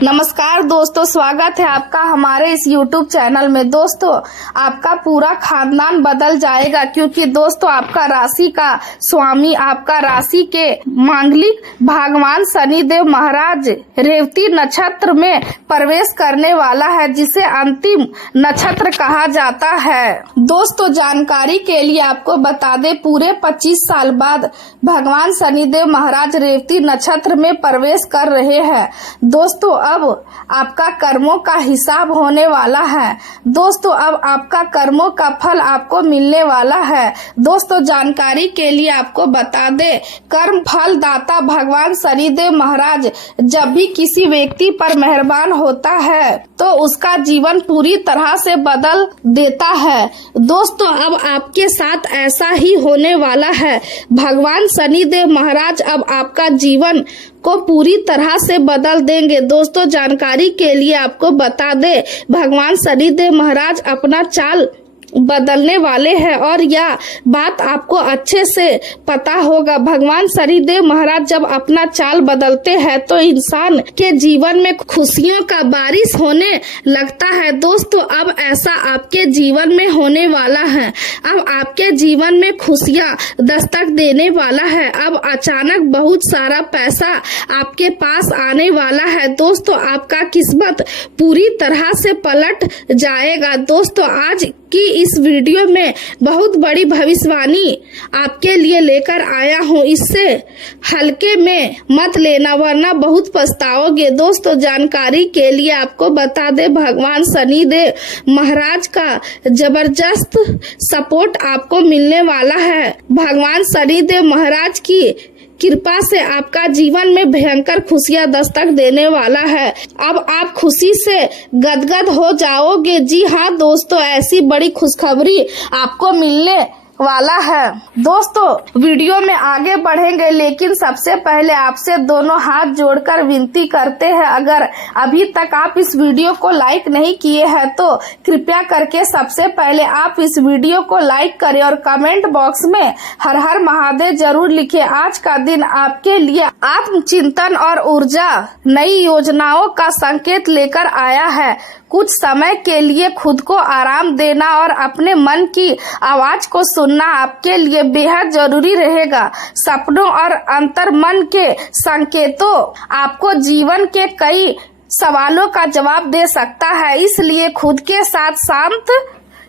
नमस्कार दोस्तों, स्वागत है आपका हमारे इस YouTube चैनल में। दोस्तों, आपका पूरा खानदान बदल जाएगा क्योंकि दोस्तों आपका राशि का स्वामी, आपका राशि के मांगलिक भगवान शनिदेव महाराज रेवती नक्षत्र में प्रवेश करने वाला है, जिसे अंतिम नक्षत्र कहा जाता है। दोस्तों, जानकारी के लिए आपको बता दें, पूरे 25 साल बाद भगवान शनिदेव महाराज रेवती नक्षत्र में प्रवेश कर रहे हैं। दोस्तों, अब आपका कर्मों का हिसाब होने वाला है। दोस्तों, अब आपका कर्मों का फल आपको मिलने वाला है। दोस्तों, जानकारी के लिए आपको बता दे, कर्म फल दाता भगवान शनिदेव महाराज जब भी किसी व्यक्ति पर मेहरबान होता है तो उसका जीवन पूरी तरह से बदल देता है। दोस्तों, अब आपके साथ ऐसा ही होने वाला है। भगवान शनिदेव महाराज अब आपका जीवन को पूरी तरह से बदल देंगे। दोस्तों, जानकारी के लिए आपको बता दे, भगवान शनिदेव महाराज अपना चाल बदलने वाले हैं और यह बात आपको अच्छे से पता होगा। भगवान शनिदेव महाराज जब अपना चाल बदलते हैं तो इंसान के जीवन में खुशियों का बारिश होने लगता है। दोस्तों, अब ऐसा आपके जीवन में होने वाला है। अब आपके जीवन में खुशियां दस्तक देने वाला है। अब अचानक बहुत सारा पैसा आपके पास आने वाला है। दोस्तों, आपका किस्मत पूरी तरह से पलट जाएगा। दोस्तों, आज की इस वीडियो में बहुत बड़ी भविष्यवाणी आपके लिए लेकर आया हूँ। इससे हल्के में मत लेना वरना बहुत पछताओगे। दोस्तों, जानकारी के लिए आपको बता दे, भगवान शनिदेव महाराज का जबरदस्त सपोर्ट आपको मिलने वाला है। भगवान शनिदेव महाराज की कृपा से आपका जीवन में भयंकर खुशियां दस्तक देने वाला है। अब आप खुशी से गदगद हो जाओगे। जी हाँ दोस्तों, ऐसी बड़ी खुशखबरी आपको मिलने वाला है। दोस्तों, वीडियो में आगे बढ़ेंगे, लेकिन सबसे पहले आपसे दोनों हाथ जोड़कर विनती करते हैं, अगर अभी तक आप इस वीडियो को लाइक नहीं किए हैं तो कृपया करके सबसे पहले आप इस वीडियो को लाइक करें और कमेंट बॉक्स में हर हर महादेव जरूर लिखें। आज का दिन आपके लिए आत्मचिंतन और ऊर्जा नई योजनाओं का संकेत लेकर आया है। कुछ समय के लिए खुद को आराम देना और अपने मन की आवाज को सुनना आपके लिए बेहद जरूरी रहेगा। सपनों और अंतर्मन के संकेतों आपको जीवन के कई सवालों का जवाब दे सकता है, इसलिए खुद के साथ शांत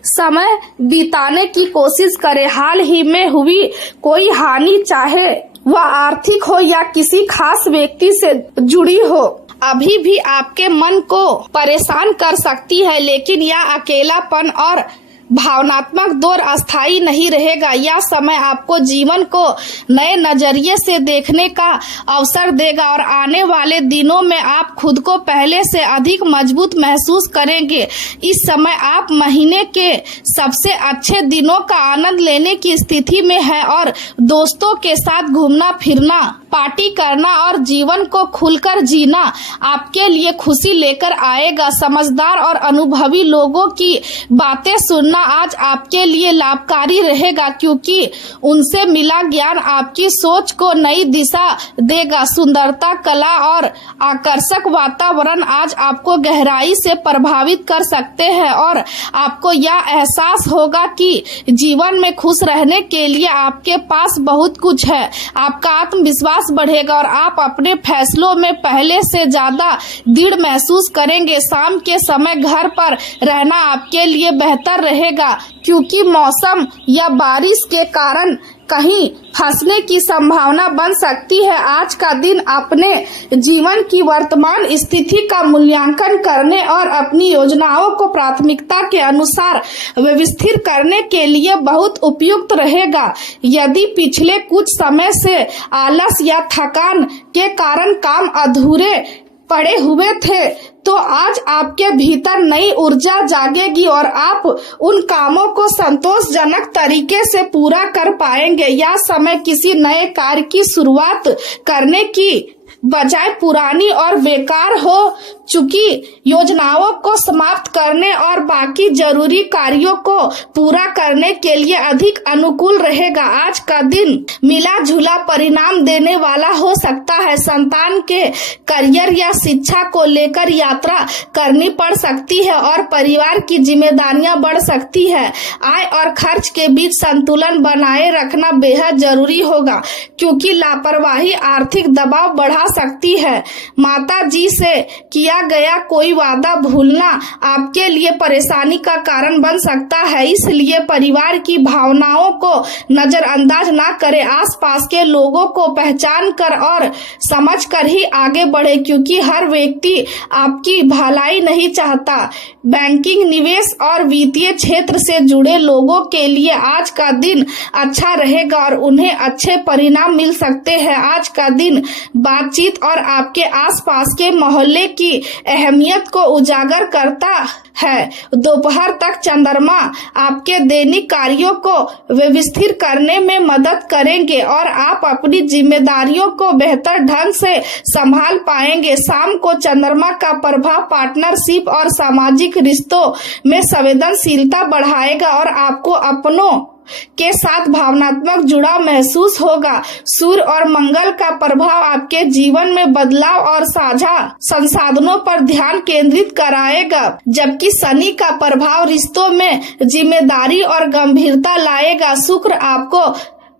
समय बिताने की कोशिश करें। हाल ही में हुई कोई हानि, चाहे वह आर्थिक हो या किसी खास व्यक्ति से जुड़ी हो, अभी भी आपके मन को परेशान कर सकती है, लेकिन यह अकेलापन और भावनात्मक दौर अस्थायी नहीं रहेगा। यह समय आपको जीवन को नए नजरिए से देखने का अवसर देगा और आने वाले दिनों में आप खुद को पहले से अधिक मजबूत महसूस करेंगे। इस समय आप महीने के सबसे अच्छे दिनों का आनंद लेने की स्थिति में है और दोस्तों के साथ घूमना फिरना, पार्टी करना और जीवन को खुलकर जीना आपके लिए खुशी लेकर आएगा। समझदार और अनुभवी लोगों की बातें सुनना आज आपके लिए लाभकारी रहेगा, क्योंकि उनसे मिला ज्ञान आपकी सोच को नई दिशा देगा। सुंदरता, कला और आकर्षक वातावरण आज आपको गहराई से प्रभावित कर सकते हैं और आपको यह एहसास होगा कि जीवन में खुश रहने के लिए आपके पास बहुत कुछ है। आपका आत्मविश्वास बढ़ेगा और आप अपने फैसलों में पहले से ज्यादा दृढ़ महसूस करेंगे। शाम के समय घर पर रहना आपके लिए बेहतर रहेगा, क्योंकि मौसम या बारिश के कारण कहीं फंसने की संभावना बन सकती है। आज का दिन अपने जीवन की वर्तमान स्थिति का मूल्यांकन करने और अपनी योजनाओं को प्राथमिकता के अनुसार व्यवस्थित करने के लिए बहुत उपयुक्त रहेगा। यदि पिछले कुछ समय से आलस या थकान के कारण काम अधूरे पड़े हुए थे तो आज आपके भीतर नई ऊर्जा जागेगी और आप उन कामों को संतोषजनक तरीके से पूरा कर पाएंगे। यह समय किसी नए कार्य की शुरुआत करने की बजाय पुरानी और बेकार हो चुकी योजनाओं को समाप्त करने और बाकी जरूरी कार्यों को पूरा करने के लिए अधिक अनुकूल रहेगा। आज का दिन मिला जुला परिणाम देने वाला हो सकता है। संतान के करियर या शिक्षा को लेकर यात्रा करनी पड़ सकती है और परिवार की जिम्मेदारियां बढ़ सकती है। आय और खर्च के बीच संतुलन बनाए रखना बेहद जरूरी होगा, क्योंकि लापरवाही आर्थिक दबाव बढ़ा सकती है। माता जी से किया गया कोई वादा भूलना आपके लिए परेशानी का कारण बन सकता है, इसलिए परिवार की भावनाओं को नजरअंदाज ना करें। आसपास के लोगों को पहचान कर और समझ कर ही आगे बढ़े, क्योंकि हर व्यक्ति आपकी भलाई नहीं चाहता। बैंकिंग, निवेश और वित्तीय क्षेत्र से जुड़े लोगों के लिए आज का दिन अच्छा रहेगा और उन्हें अच्छे परिणाम मिल सकते हैं। आज का दिन बातचीत और आपके आसपास के मोहल्ले की अहमियत को उजागर करता है। दोपहर तक चंद्रमा आपके दैनिक कार्यों को व्यवस्थित करने में मदद करेंगे और आप अपनी जिम्मेदारियों को बेहतर ढंग से संभाल पाएंगे। शाम को चंद्रमा का प्रभाव पार्टनरशिप और सामाजिक रिश्तों में संवेदनशीलता बढ़ाएगा और आपको अपनों के साथ भावनात्मक जुड़ाव महसूस होगा। सूर्य और मंगल का प्रभाव आपके जीवन में बदलाव और साझा संसाधनों पर ध्यान केंद्रित कराएगा, जबकि शनि का प्रभाव रिश्तों में जिम्मेदारी और गंभीरता लाएगा। शुक्र आपको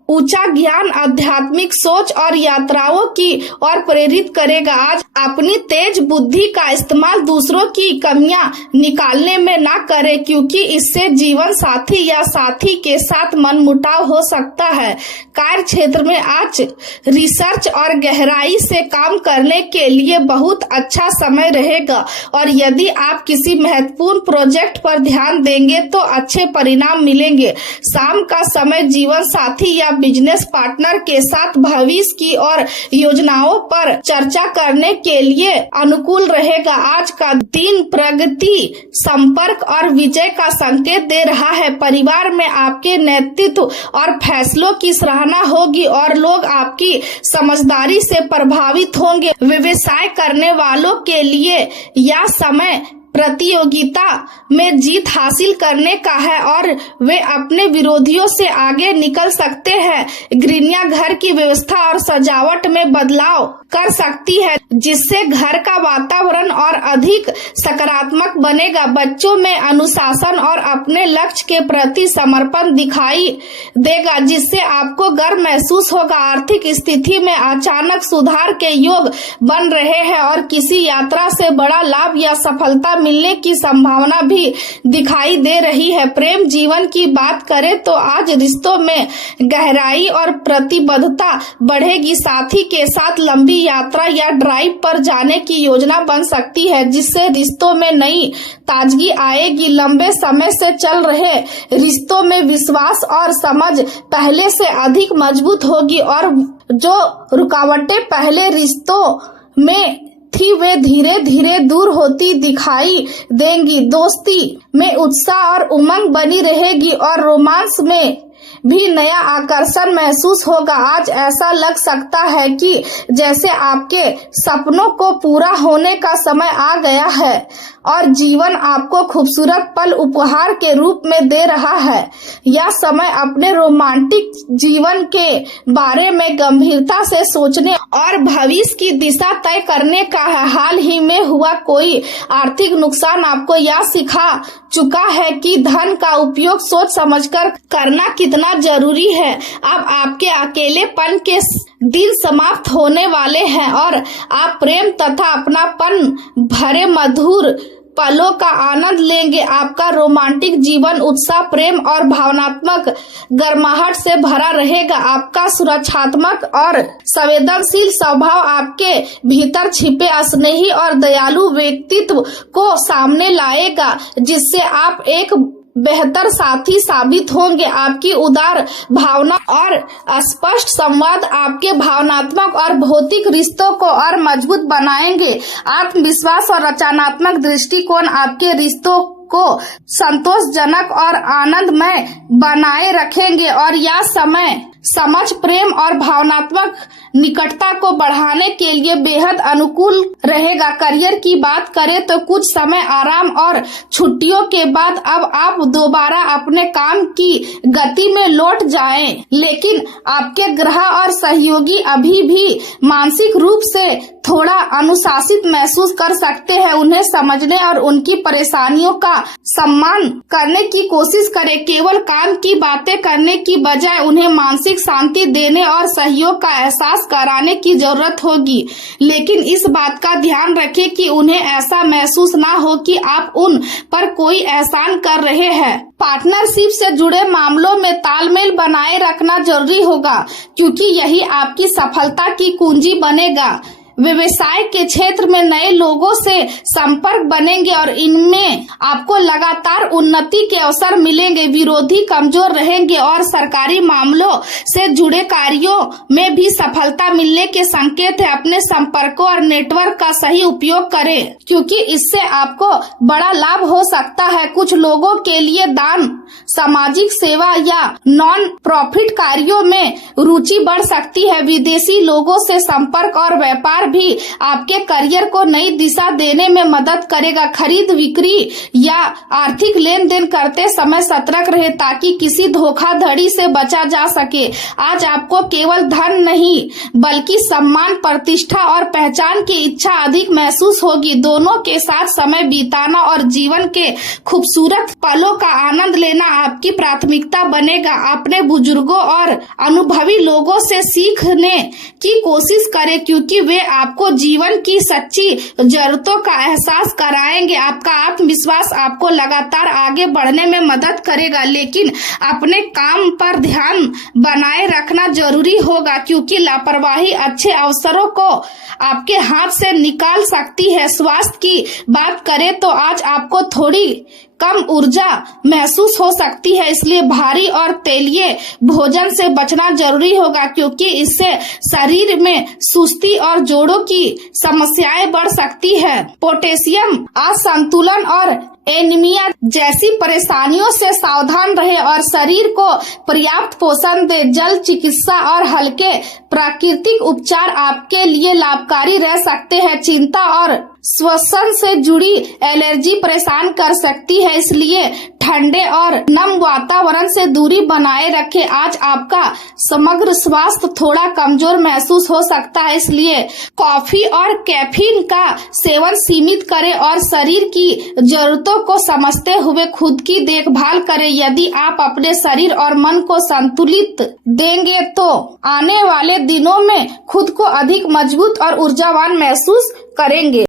ऊंचा ज्ञान, आध्यात्मिक सोच और यात्राओं की ओर प्रेरित करेगा। आज अपनी तेज बुद्धि का इस्तेमाल दूसरों की कमियां निकालने में ना करें, क्योंकि इससे जीवन साथी या साथी के साथ मनमुटाव हो सकता है। कार्य क्षेत्र में आज रिसर्च और गहराई से काम करने के लिए बहुत अच्छा समय रहेगा और यदि आप किसी महत्वपूर्ण प्रोजेक्ट पर ध्यान देंगे तो अच्छे परिणाम मिलेंगे। शाम का समय जीवन साथी या बिजनेस पार्टनर के साथ भविष्य की और योजनाओं पर चर्चा करने के लिए अनुकूल रहेगा। आज का दिन प्रगति, संपर्क और विजय का संकेत दे रहा है। परिवार में आपके नेतृत्व और फैसलों की सराहना होगी और लोग आपकी समझदारी से प्रभावित होंगे। व्यवसाय करने वालों के लिए यह समय प्रतियोगिता में जीत हासिल करने का है और वे अपने विरोधियों से आगे निकल सकते हैं। गृहिणियां घर की व्यवस्था और सजावट में बदलाव कर सकती है, जिससे घर का वातावरण और अधिक सकारात्मक बनेगा। बच्चों में अनुशासन और अपने लक्ष्य के प्रति समर्पण दिखाई देगा, जिससे आपको गर्व महसूस होगा। आर्थिक स्थिति में अचानक सुधार के योग बन रहे हैं और किसी यात्रा से बड़ा लाभ या सफलता मिलने की संभावना भी दिखाई दे रही है। प्रेम जीवन की बात करें तो आज रिश्तों में गहराई और प्रतिबद्धता बढ़ेगी। साथी के साथ लंबी यात्रा या ड्राइव पर जाने की योजना बन सकती है, जिससे रिश्तों में नई ताजगी आएगी। लंबे समय से चल रहे रिश्तों में विश्वास और समझ पहले से अधिक मजबूत होगी और जो रुकावटें पहले रिश्तों में थी वे धीरे धीरे दूर होती दिखाई देंगी। दोस्ती में उत्साह और उमंग बनी रहेगी और रोमांस में भी नया आकर्षण महसूस होगा। आज ऐसा लग सकता है कि जैसे आपके सपनों को पूरा होने का समय आ गया है और जीवन आपको खूबसूरत पल उपहार के रूप में दे रहा है। यह समय अपने रोमांटिक जीवन के बारे में गंभीरता से सोचने और भविष्य की दिशा तय करने का है। हाल ही में हुआ कोई आर्थिक नुकसान आपको यह सिखा चुका है कि धन का उपयोग सोच समझकर करना कितना जरूरी है। अब आपके अकेलेपन के दिन समाप्त होने वाले हैं और आप प्रेम तथा अपनापन भरे मधुर पलों का आनंद लेंगे। आपका रोमांटिक जीवन उत्साह, प्रेम और भावनात्मक गर्माहट से भरा रहेगा। आपका सुरक्षात्मक और संवेदनशील स्वभाव आपके भीतर छिपे स्नेही और दयालु व्यक्तित्व को सामने लाएगा, जिससे आप एक बेहतर साथी साबित होंगे। आपकी उदार भावना और स्पष्ट संवाद आपके भावनात्मक और भौतिक रिश्तों को और मजबूत बनाएंगे। आत्मविश्वास और रचनात्मक दृष्टिकोण आपके रिश्तों को संतोषजनक और आनंदमय बनाए रखेंगे और यह समय समझ, प्रेम और भावनात्मक निकटता को बढ़ाने के लिए बेहद अनुकूल रहेगा। करियर की बात करें तो कुछ समय आराम और छुट्टियों के बाद अब आप दोबारा अपने काम की गति में लौट जाएं। लेकिन आपके ग्रह और सहयोगी अभी भी मानसिक रूप से थोड़ा अनुशासित महसूस कर सकते हैं। उन्हें समझने और उनकी परेशानियों का सम्मान करने की कोशिश करें। केवल काम की बातें करने की बजाय उन्हें मानसिक शांति देने और सहयोग का एहसास कराने की जरूरत होगी। लेकिन इस बात का ध्यान रखें कि उन्हें ऐसा महसूस ना हो कि आप उन पर कोई एहसान कर रहे हैं। पार्टनरशिप से जुड़े मामलों में तालमेल बनाए रखना जरूरी होगा, क्योंकि यही आपकी सफलता की कुंजी बनेगा। व्यवसाय के क्षेत्र में नए लोगों से संपर्क बनेंगे और इनमें आपको लगातार उन्नति के अवसर मिलेंगे। विरोधी कमजोर रहेंगे और सरकारी मामलों से जुड़े कार्यों में भी सफलता मिलने के संकेत है। अपने संपर्कों और नेटवर्क का सही उपयोग करें, क्योंकि इससे आपको बड़ा लाभ हो सकता है। कुछ लोगों के लिए दान, सामाजिक सेवा या नॉन प्रॉफिट कार्यों में रुचि बढ़ सकती है। विदेशी लोगों से संपर्क और व्यापार भी आपके करियर को नई दिशा देने में मदद करेगा। खरीद बिक्री या आर्थिक लेन देन करते समय सतर्क रहे ताकि किसी धोखाधड़ी से बचा जा सके। आज आपको केवल धन नहीं बल्कि सम्मान, प्रतिष्ठा और पहचान की इच्छा अधिक महसूस होगी। दोनों के साथ समय बिताना और जीवन के खूबसूरत पलों का आनंद लेना आपकी प्राथमिकता बनेगा। अपने बुजुर्गों और अनुभवी लोगों से सीखने की कोशिश करें, क्योंकि वे आपको जीवन की सच्ची जरूरतों का एहसास कराएंगे। आपका आत्मविश्वास आपको लगातार आगे बढ़ने में मदद करेगा, लेकिन अपने काम पर ध्यान बनाए रखना जरूरी होगा, क्योंकि लापरवाही अच्छे अवसरों को आपके हाथ से निकाल सकती है। स्वास्थ्य की बात करें तो आज आपको थोड़ी कम ऊर्जा महसूस हो सकती है, इसलिए भारी और तेलीय भोजन से बचना जरूरी होगा, क्योंकि इससे शरीर में सुस्ती और जोड़ों की समस्याएं बढ़ सकती है। पोटेशियम असंतुलन और एनीमिया जैसी परेशानियों से सावधान रहे और शरीर को पर्याप्त पोषण दे। जल चिकित्सा और हल्के प्राकृतिक उपचार आपके लिए लाभकारी रह सकते हैं। चिंता और श्वसन से जुड़ी एलर्जी परेशान कर सकती है, इसलिए ठंडे और नम वातावरण से दूरी बनाए रखें। आज आपका समग्र स्वास्थ्य थोड़ा कमजोर महसूस हो सकता है, इसलिए कॉफी और कैफीन का सेवन सीमित करें और शरीर की जरूरतों को समझते हुए खुद की देखभाल करें। यदि आप अपने शरीर और मन को संतुलित देंगे तो आने वाले दिनों में खुद को अधिक मजबूत और ऊर्जावान महसूस करेंगे।